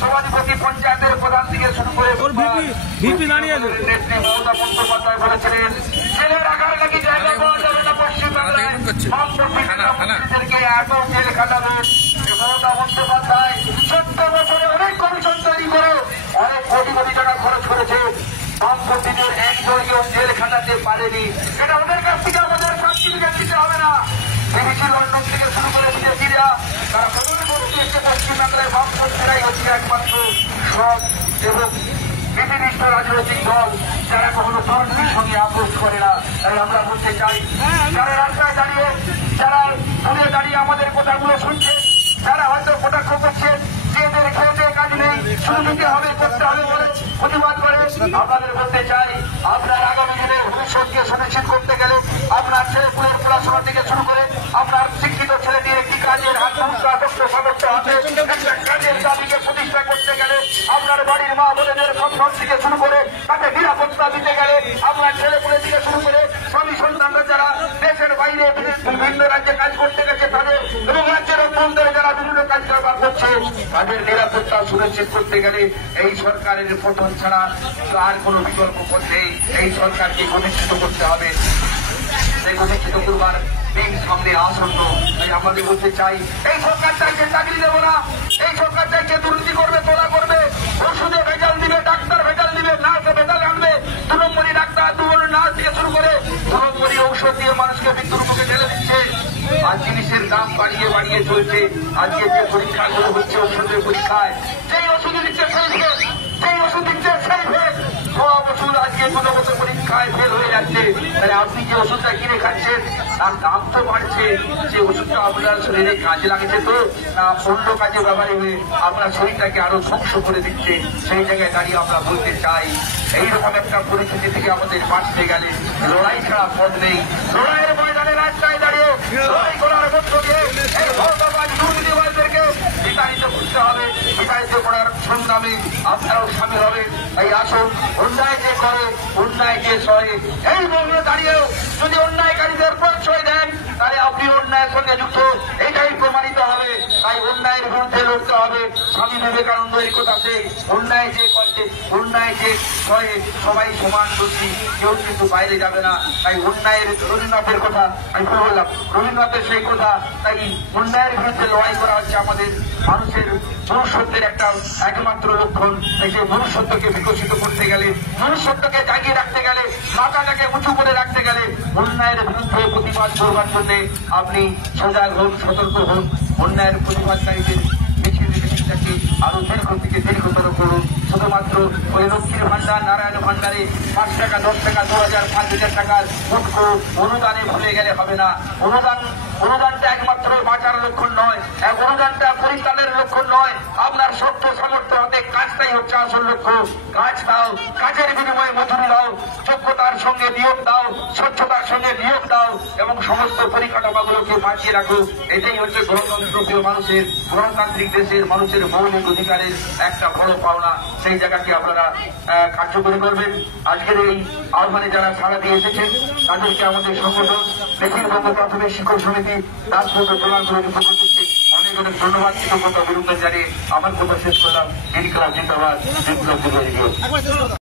সভাধিপতি পঞ্চায়েতের প্রধান থেকে শুরু করে ভিপি দাঁড়িয়ে আছে নেত্রী মমতা বন্দ্যোপাধ্যায় বলেছিলেন জেলে রাখার নাকি জায়গা পাওয়া যাবে না পশ্চিমবাংলায় এত জেল খাটাবে। মমতা বন্দ্যোপাধ্যায় 14 বছরে অনেক কমিশন তৈরি করে অনেক কোটি কোটি টাকা খরচ করেছে, বামপন্থীদের একজনকেও জেল খাটাতে পারেনি। এটা ওদের কাছ থেকে আমাদের সার্টিফিকেট দিতে হবে না। বিদেশি লন্ডন থেকে শুরু করে বিদেশিরা তারা প্রমাণ করতে এসে পশ্চিমবাংলায় বামপন্থীরাই হচ্ছে একমাত্র সব এবং নির্দিষ্ট রাজনৈতিক দল যারা কখনো দুর্নীতির সঙ্গে আপোষ করে না। তাই আমরা বলতে চাই, যারা রাস্তায় দাঁড়িয়ে যারা দূরে দাঁড়িয়ে আমাদের কথাগুলো শুনছেন, যারা হয়তো কটাক্ষ করছেন, যেদের খেতে কাজ নেই, শুরু দিতে হবে করতে হবে বলে প্রতিবাদ করে আপনাদের বলতে চাই, আপনার আগামী দিনের ভবিষ্যৎকে সুনিশ্চিত করতে গেলে আপনার ছেলেপুলের পড়াশোনা থেকে শুরু করে আপনার শিক্ষিত ছেলেদের একটি কাজের সামর্থ্য হাতে একটা কাজের দাবিকে প্রতিষ্ঠা করতে গেলে আপনার বাড়ির মা বোনেদের সম্মান থেকে শুরু করে তাকে নিরাপত্তা দিতে গেলে আপনার ছেলেপুলের থেকে শুরু করে স্বামী সন্তানরা যারা দেশের বাইরে বিভিন্ন রাজ্যে কাজ করতে গেছে তাদের এবং রাজ্যের অভ্যন্তরে যারা বিভিন্ন কার্যকলাপ করছে তাদের নিরাপত্তা সুনিশ্চিত করতে গেলে এই সরকারের পতন ছাড়া আর কোনো বিকল্প পথ নেই। এই সরকারকে প্রতিষ্ঠিত করতে হবে। সেই প্রতিষ্ঠিত করবার দিন সামনে আসন্ন। আমাদের বলতে চাই, এই সরকার চাইছে চাকরি দেবো না, এই সরকার চাইছে দুর্নীতি করবে, তোলা করবে, ওষুধে ভেজাল দিবে, ডাক্তার ভেজাল দিবে, নার্সে ভেজাল আনবে, 2 নম্বরই ডাক্তার 2 নম্বরই নার্স থেকে শুরু করে 2 নম্বরই ঔষধ দিয়ে মানুষকে মৃত্যুর মুখে ঠেলে দিচ্ছে। আর জিনিসের দাম বাড়িয়ে বাড়িয়ে চলছে। আজকে যে পরীক্ষাগুলো হচ্ছে ওষুধের পরীক্ষায়, যেই ওষুধ দিচ্ছে সেই ফেল, সেই ওষুধ দিচ্ছে সেই ফেল, সব ওষুধ আজকে গুণগত পরীক্ষায় ফেল হয়ে যাচ্ছে। তাহলে আপনি যে ওষুধটা কিনে খাচ্ছেন তার দাম তো বাড়ছে, যে ওষুধটা আপনার শরীরে কাজে লাগছে তো না অন্য কাজে ব্যবহার হয়ে আপনার শরীরটাকে আরো ধ্বংস করে দিচ্ছে। সেই জায়গায় দাঁড়িয়ে আমরা বলতে চাই, এইরকম একটা পরিস্থিতি থেকে আমাদের বাঁচতে গেলে লড়াই ছাড়া পথ নেই। লড়াইয়ের ময়দানে রাস্তায় দাঁড়িয়ে লড়াই করার মধ্য দিয়ে এই ভোটাবাজ দুর্নীতিবাজদেরকে বিতাড়িত করতে হবে। বিতাড়িত করার সংগ্রামে আপনারাও সামিল হবে। তাই আসুন, অন্যায় যে করে অন্যায় যে সহে, এই মৌলে দাঁড়িয়েও যদি অন্যায়কারীদের প্রশ্রয় দেন তাহলে আপনি অন্যায়ের সঙ্গে যুক্ত, এটাই প্রমাণিত হবে। তাই অন্যায়ের বিরুদ্ধে লড়তে হবে। স্বামী বিবেকানন্দ এই কথাতে, অন্যায় যে করছে অন্যায় যে সহে সবাই সমান দোষী, কেউ কিন্তু বাইরে যাবে না। তাই অন্যায়ের রবীন্দ্রনাথের কথা আমি বললাম, রবীন্দ্রনাথের সেই কথা। তাই অন্যায়ের বিরুদ্ধে লড়াই করা হচ্ছে আমাদের মানুষের মনুষ্যত্বের একটা একমাত্র লক্ষণ। তাই সেই মনুষ্যত্বকে বিকশিত করতে গেলে, মনুষ্যত্বকে জাগিয়ে রাখতে গেলে, মাথাটাকে উঁচু করে রাখতে গেলে অন্যায়ের বিরুদ্ধে প্রতিবাদ করবার জন্য আপনি সজাগ হন, সতর্ক হন। অন্যায়ের প্রতিবাদকারীদের মিছিলটাকে আরো দীর্ঘ থেকে দীর্ঘতর করুন। শুধুমাত্র ওই লক্ষ্মীর ভান্ডার, নারায়ণ ভান্ডারে 5 টাকা 10 টাকা 2000 5000 টাকার অনুদানে ভুলে গেলে হবে না। অনুদানটা একমাত্র বাঁচার লক্ষণ নয়, অনুদানটা পরিত্রাণের লক্ষণ নয়। আপনার সত্য সামর্থ্য হাতে কাজটাই হচ্ছে আসল লক্ষ্য। কাজ দাও, কাজের বিনিময়ে মজুরি দাও, যোগ্যতার সঙ্গে নিয়োগ দাও, স্বচ্ছতার সঙ্গে নিয়োগ দাও এবং সমস্ত পরিকাঠামোগুলোকে বাঁচিয়ে রাখো। এটাই হচ্ছে গণতন্ত্রপ্রিয় মানুষের, গণতান্ত্রিক দেশের মানুষের মৌলিক অধিকারের একটা বড় পাওনা। সেই জায়গাকে আপনারা কার্যকরী করবেন। আজকের এই আহ্বানে যারা সাড়া দিয়ে এসেছেন তাদেরকে আমাদের সংগঠন দক্ষিণবঙ্গ প্রাথমিক শিক্ষক সমিতি রাজপথ প্রদান করে পক্ষ থেকে অনেক অনেক ধন্যবাদ, কৃতজ্ঞতা অভিনন্দন জানিয়ে আমার কথা শেষ করলাম। ইনকলাব জিন্দাবাদ, বিপ্লব জিন্দাবাদ।